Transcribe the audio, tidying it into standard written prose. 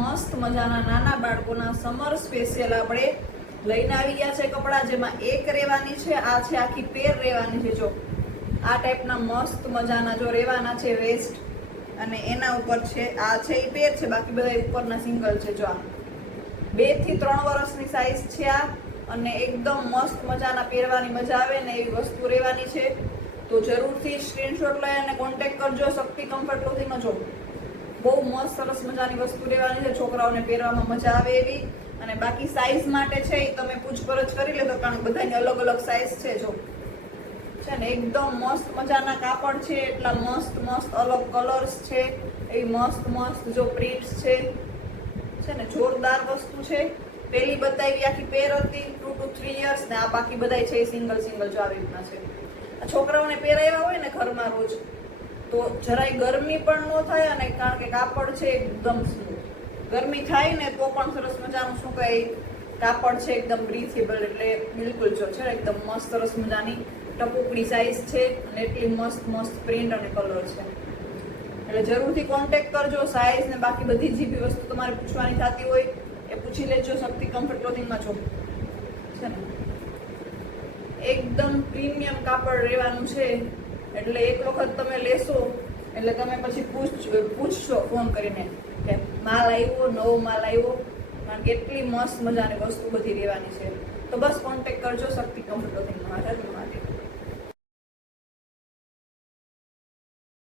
મસ્ત મજાના નાના બાળકોના સમર સ્પેશિયલ આપણે લઈને આવી ગયા છે કપડાં, જેમાં એક રહેવાની છે, આ છે આખી પેર રહેવાની છે. જો આ ટાઈપના મસ્ત મજાના જો રહેવાના છે વેસ્ટ, અને એના ઉપર છે આ છે એ પેર છે, બાકી બધા ઉપરના સિંગલ છે. જો આ 2 થી 3 વર્ષની સાઈઝ છે આ, અને એકદમ મસ્ત મજાના પહેરવાની મજા આવે ને એવી વસ્તુ રહેવાની છે. તો જરૂરથી સ્ક્રીનશોટ લઈ અને કોન્ટેક્ટ કરજો. શક્તિ કમ્ફર્ટ ક્લોથિંગનો જો બહુ મસ્ત સરસ મજાની વસ્તુ રહેવાની છે, છોકરાઓને પહેરવામાં મજા આવે એવી. અને બાકી સાઈઝ માટે છે એ તમે પૂછપરછ કરી લેજો, કારણ કે બધાની અલગ અલગ સાઈઝ છે. જો છે ને એકદમ મસ્ત મજાના કાપડ છે, એટલા મસ્ત મસ્ત અલગ કલર્સ છે, એવી મસ્ત મસ્ત જો પ્રિન્ટ્સ છે ને જોરદાર વસ્તુ છે. પેલી બતાવી આખી પેર હતી 2 to 3 years, ને આ બાકી બધા છે સિંગલ સિંગલ જો આવી રીતના છે. આ છોકરાઓને પહેરાવ્યા હોય ને ઘરમાં રોજ, તો જરાય ગરમી પણ ન થાય, અને કારણ કે કાપડ છે એકદમ સ્મૂથ. ગરમી થાય ને તો પણ સરસ મજાનું શું કહે કાપડ છે, એકદમ બ્રીથેબલ. એટલે બિલકુલ જો છે એકદમ મસ્ત સરસ મજાની ટપુકડી સાઈઝ છે, અને એટલી મસ્ત મસ્ત પ્રિન્ટ અને કલર છે. એટલે જરૂરથી કોન્ટેક્ટ કરજો. સાઈઝ ને બાકી બધી જે બી વસ્તુ તમારે પૂછવાની થતી હોય એ પૂછી લેજો. શક્તિ કમ્ફર્ટ ક્લોથિંગમાં છો છે ને એકદમ પ્રીમિયમ કાપડ રહેવાનું છે. એટલે એક વખત તમે લેશો એટલે તમે પછી પૂછશો ફોન કરીને કે માલ આવ્યો, નવો માલ આવ્યો, કારણ કે એટલી મસ્ત મજાની વસ્તુ બધી રહેવાની છે. તો બસ કોન્ટેક્ટ કરજો શક્તિ કમ્ફર્ટ ક્લોથિંગમાં માટે.